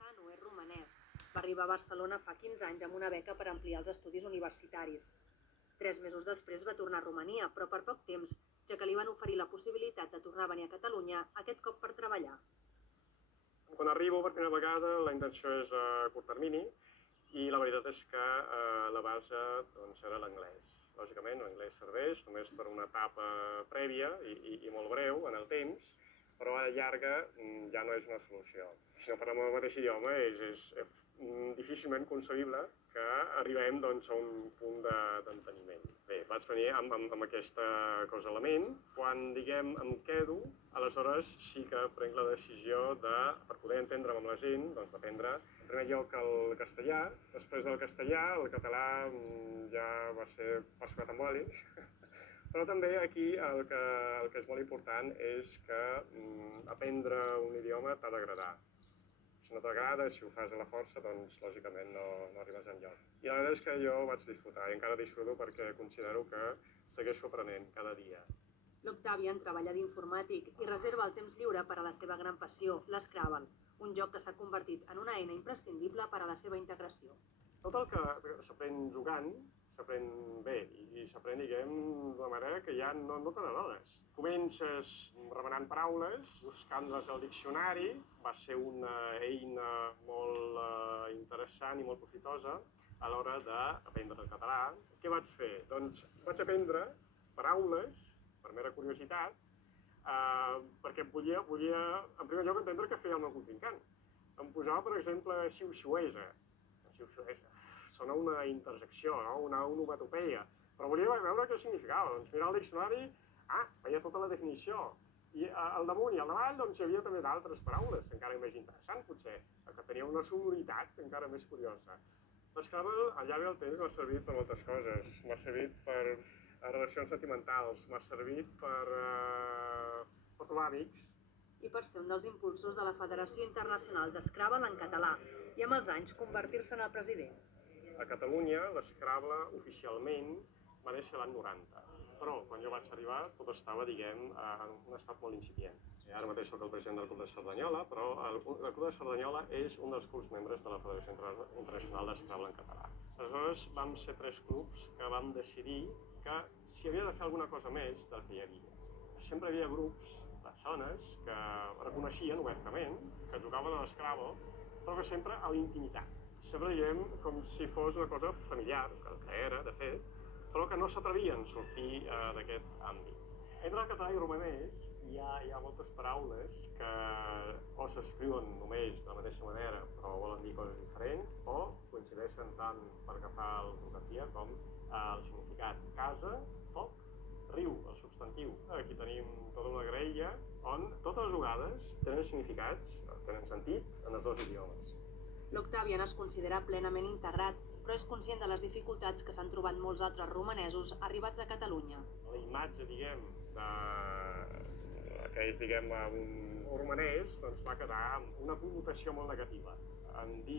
Cano és romanès. Va arribar a Barcelona fa 15 anys amb una beca per ampliar els estudis universitaris. 3 mesos després va tornar a Romania, però per poc temps, ja que li van oferir la possibilitat de tornar a venir a Catalunya, aquest cop per treballar. Quan arribo per primera vegada la intenció és a curt termini i la veritat és que la base era l'anglès. Lògicament l'anglès serveix només per una etapa prèvia i molt breu en el temps, però a la llarga ja no és una solució. Si no parlem el mateix idioma és difícilment concebible que arribem a un punt d'enteniment. Bé, vaig venir amb aquesta cosa a la ment. Quan, em quedo, aleshores sí que prenc la decisió per poder entendre'm amb la gent, d'aprendre en primer lloc el castellà. Després del castellà, el català ja va ser passuat amb oli. Però també aquí el que és molt important és que aprendre un idioma t'ha d'agradar. Si no t'agrada, si ho fas a la força, doncs lògicament no arribes enlloc. I la veritat és que jo vaig disfrutar i encara disfruto perquè considero que segueixo aprenent cada dia. L'Octavian treballa d'informàtic i reserva el temps lliure per a la seva gran passió, l'Scrabble, un joc que s'ha convertit en una eina imprescindible per a la seva integració. Tot el que s'aprèn jugant s'aprèn bé i s'aprèn, d'una manera que ja no te n'adones. Comences remenant paraules, buscant-les al diccionari, va ser una eina molt interessant i molt profitosa a l'hora d'aprendre el català. Què vaig fer? Doncs vaig aprendre paraules, per mera curiositat, perquè volia en primer lloc entendre què feia el meu contrincant. Em posava, per exemple, xiu-xiuesa. Sona una interjecció, una onomatopeia, però volia veure què significava. Doncs mirar el diccionari, veia tota la definició. I al damunt i al davall hi havia també d'altres paraules, encara més interessant potser, que tenia una sonoritat encara més curiosa. L'Scrabble al llarg del temps m'ha servit per moltes coses. M'ha servit per relacions sentimentals, m'ha servit per trobar amics. I per ser un dels impulsors de la Federació Internacional d'Scrabble en català i amb els anys convertir-se en el president. A Catalunya l'Scrabble oficialment va néixer l'any 90, però quan jo vaig arribar tot estava, en un estat molt incipient. Ara mateix soc el president del Club de Cerdanyola, però el Club de Cerdanyola és un dels clubs membres de la Federació Internacional d'Scrabble en català. Aleshores vam ser 3 clubs que vam decidir que s'hi havia de fer alguna cosa més del que hi havia. Sempre hi havia grups, persones que reconeixien obertament que jugaven a l'Scrabble, però que sempre a l'intimitat. Sempre com si fos una cosa familiar, que era, de fet, però que no s'atrevien a sortir d'aquest àmbit. Entre el català i el romanès hi ha moltes paraules que o s'escriuen només de la mateixa manera, però volen dir coses diferents, o coincideixen tant per agafar l'ortografia com el significat. Casa, foc, riu, el substantiu. Aquí tenim tota una graella on totes les jugades tenen significats, tenen sentit en els 2 idiomes. L'Octavian es considera plenament integrat, però és conscient de les dificultats que s'han trobat molts altres romanesos arribats a Catalunya. La imatge, que és, un romanès, va quedar amb una connotació molt negativa. En dir